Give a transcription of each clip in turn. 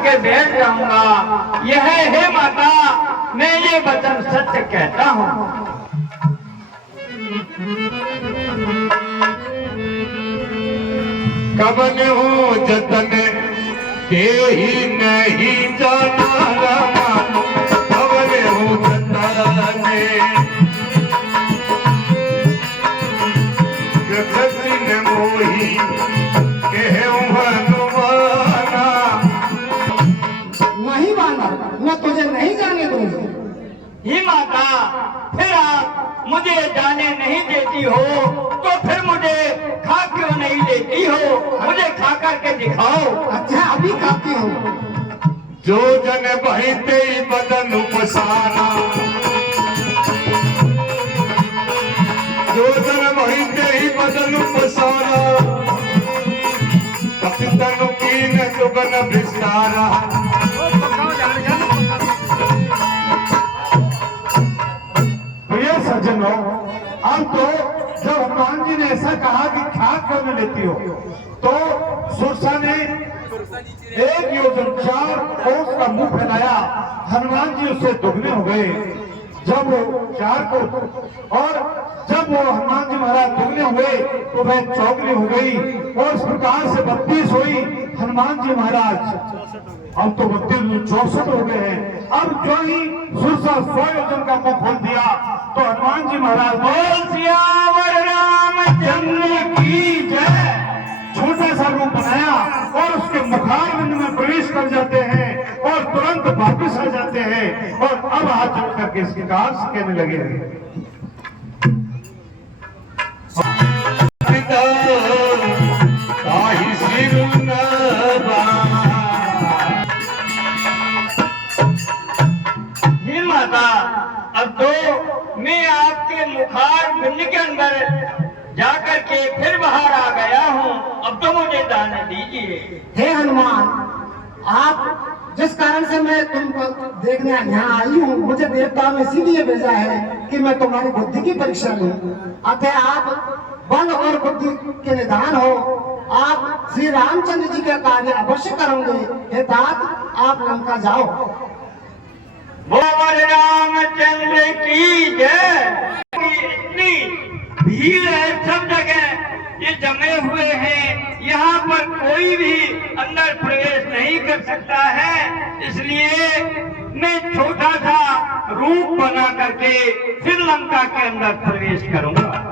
करके बैठ जाऊंगा। यह है माता, मैं ये वचन सत्य कहता हूँ। कबन हो जतन के ही नहीं जाना रामा, कबन हो जतन कृष्ण मोही के हनुमाना। नहीं माना, मैं तुझे नहीं जाने दूंगी। ही माता, फिर आप मुझे जाने नहीं देती हो तो फिर मुझे खा क्यों नहीं लेती हो? मुझे खा करके दिखाओ। अच्छा, अभी खाती हूँ। जो जन बहिते बदन उपसारा, जो जन बहिते ही बदन उपसारा, कपितन कीन सुगन विस्तारा। प्रिय सज्जनों, अब तो जब हनुमान जी ने ऐसा कहा कि खाक क्यों न लेती हो, तो सुरसा ने 1 योजन 4 कोस का मुंह फैलाया। हनुमान जी उससे दुगने हो गए। जब वो 4 कोस और जब वो हनुमान जी महाराज दुगने हुए तो वह चौगनी हो गई और इस प्रकार से 32 हुई हनुमान जी महाराज। अब तो 32 64 हो गए हैं। अब जो ही सुरसा 100 योजन का मुंह खोल दिया तो हनुमान जी महाराज बोल सियावर रामचंद्र की जय। छोटा सा रूप बनाया और उसके मुखारविंद में प्रवेश कर जाते हैं और तुरंत वापस आ जाते हैं और अब हाथ जोड़ करके इसके काज कहने लगे हैं। ही माता, अब तो मैं आपके मुखार बिंद के अंदर जाकर के फिर बाहर आ गया हूँ। अब तो मुझे जाने दीजिए। हे हनुमान, आप जिस कारण से मैं तुमको देखने यहाँ आई हूँ, मुझे देवता ने इसीलिए भेजा है कि मैं तुम्हारी बुद्धि की परीक्षा लूं। अतः आप बल और बुद्धि के निदान हो। आप श्री रामचंद्र जी का कार्य अवश्य करोगे। हे तात, आप लंका जाओ। बोल रामचंद्र की जय। इतनी भीड़ है सब जगह, ये जमे हुए हैं, यहाँ पर कोई भी अंदर प्रवेश नहीं कर सकता है। इसलिए मैं छोटा सा रूप बना करके फिर लंका के अंदर प्रवेश करूंगा।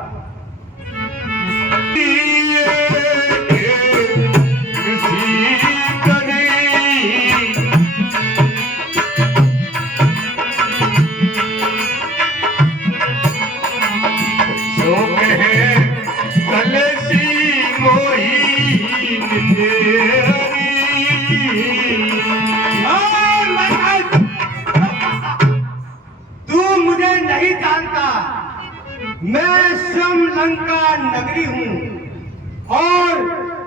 तू मुझे नहीं जानता, मैं स्वयं लंका नगरी हूँ और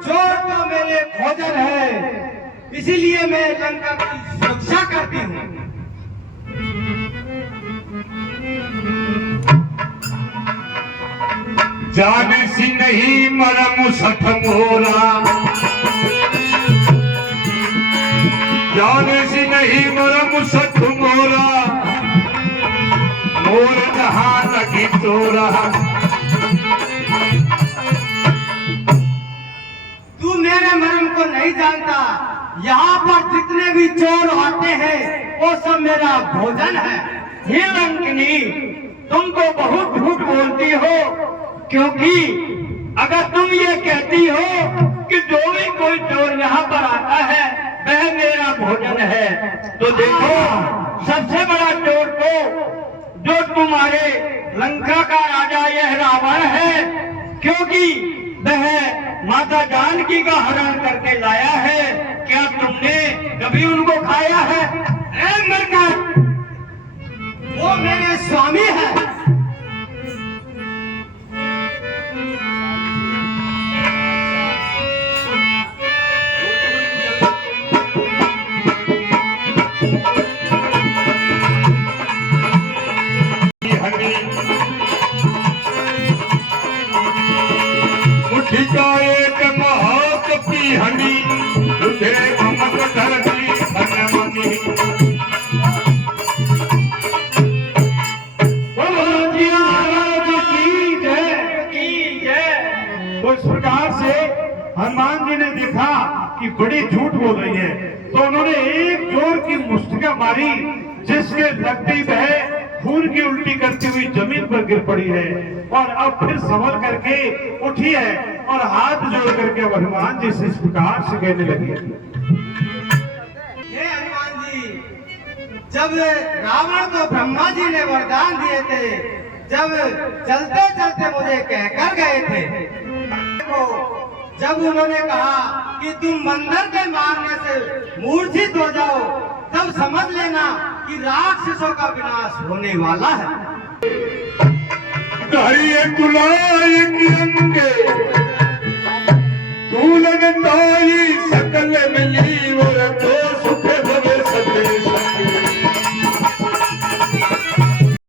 चोर तो मेरे भोजन है, इसीलिए मैं लंका की सुरक्षा करती हूँ। जाने सी नहीं मरम सठ मोरा, जाने सी नहीं मरम सठ मोरा, मोर जहां लगी तोरा। तू मेरे मर्म को नहीं जानता, यहाँ पर जितने भी चोर आते हैं वो सब मेरा भोजन है। हे लंकिनी, तुम तो बहुत झूठ बोलती हो, क्योंकि अगर तुम ये कहती हो कि जो भी कोई चोर यहाँ पर आता है वह मेरा भोजन है, तो देखो सबसे बड़ा चोर तो जो तुम्हारे लंका का राजा यह रावण है, क्योंकि वह माता जानकी का हरण करके लाया है। क्या तुमने कभी उनको खाया है? मरकर वो मेरे स्वामी है। एक महाकपी हंडी, तुझे ममक धरती तो उन्होंने एक जोर की मुस्टिका मारी, जिसके लगते ही वह खून की उल्टी करती हुई जमीन पर गिर पड़ी है और अब फिर संभल करके उठी है और हाथ जोड़ करके अब हनुमान जी से इस प्रकार से कहने लगी। हे हनुमान जी, जब रावण को ब्रह्मा जी ने वरदान दिए थे, जब चलते चलते मुझे कहकर गए थे, तो जब उन्होंने कहा कि तुम बंदर के मारने से मूर्छित हो जाओ, तब समझ लेना कि राक्षसों का विनाश होने वाला है। तू लगताई सकल मिली